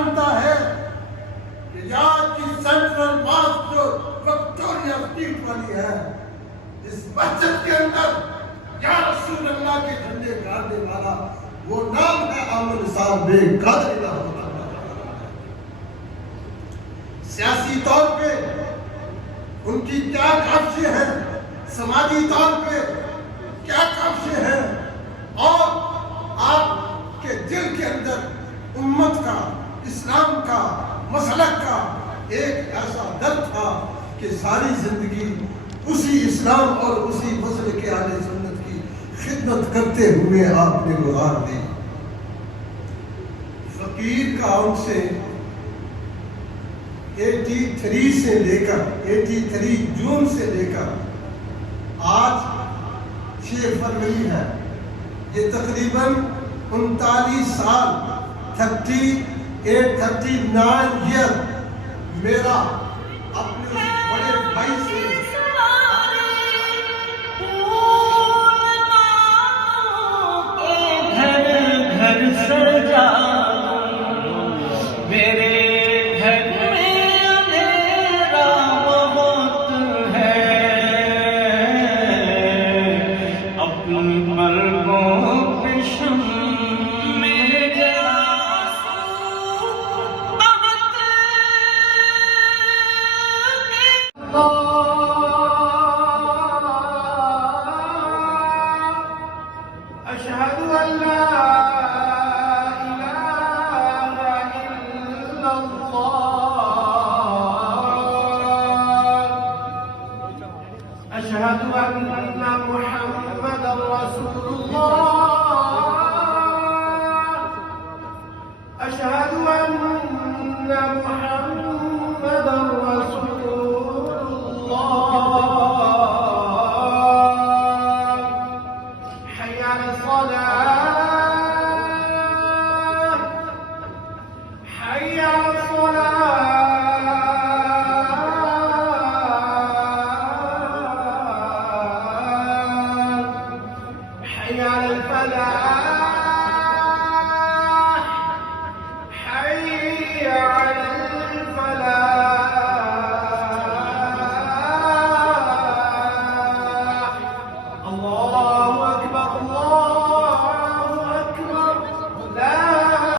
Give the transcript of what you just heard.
जानता है कि यहाँ की सेंट्रल मॉस्क जो विक्टोरिया स्ट्रीट वाली है, इस मस्जिद के अंदर या रसूल अल्लाह के झंडे गाड़ने वाला वो नाम है आमिर निसार बेग कादरी रहमतुल्लाह। सियासी तौर पे उनकी क्या काविशें हैं, समाजी तौर पे क्या काविशें हैं, और आपके दिल के अंदर उम्मत का, इस्लाम का, मसलक का एक ऐसा दर्द था कि सारी जिंदगी उसी इस्लाम और उसी मसलक के आले सुन्नत की खिदमत करते हुए आपने गुजार दी। फकीर का उनसे 83 जून से लेकर आज 6 फरवरी है, ये तकरीबन 39 साल 39 ईयर मेरा अपने बड़े भाई से घर सजा मेरे घर में अंधेरा बहुत है, अपनी पलकों पे शम्म में अशहदु अल्ला أشهد أن محمدا رسول الله أشهد أن محمدا